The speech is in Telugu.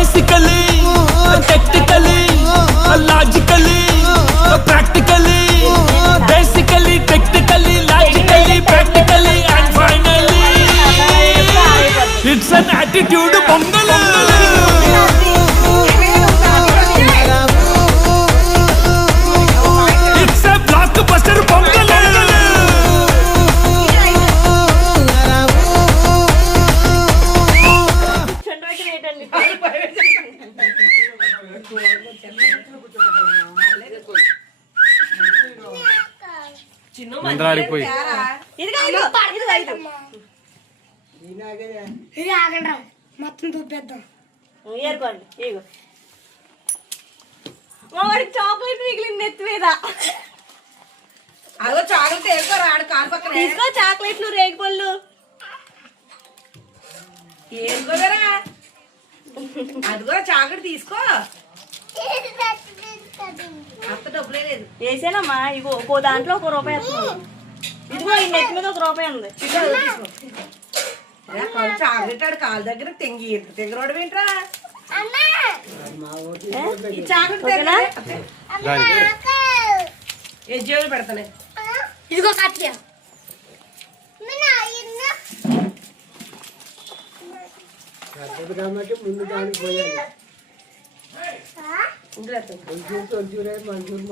Basically technically logically practically basically technically logically practically and finally it's an attitude Pongal. It's a blockbuster Pongal. మంత్రాడిపోయి మొత్తం చూపేద్దాం. వాడికి చాక్లెట్ మిగిలింది నెత్తి మీద. అదో చాక్లెట్ వేసుకోరా ఆడు కాలు పక్కన తీసుకో చాక్లెట్లు రేగిపళ్ళు వేసుకోదరా. అదిగో చాక్లెట్ తీసుకో. అంత డబ్బులే లేదు. వేసానమ్మా. ఇగో ఒక్కో దాంట్లో ఒక రూపాయి వస్తుంది. ఇదిగో ఈ నెత్తి మీద ఒక రూపాయి ఉంది. చాక్లెట్ ఆడు కాలు దగ్గర తెంగిరోడు ఏంట్రా ఈ చాక్లెట్ జేబులు పెడతానే. ఇదిగో కత్య ముందు దానికి పోయాలి. మంజూరు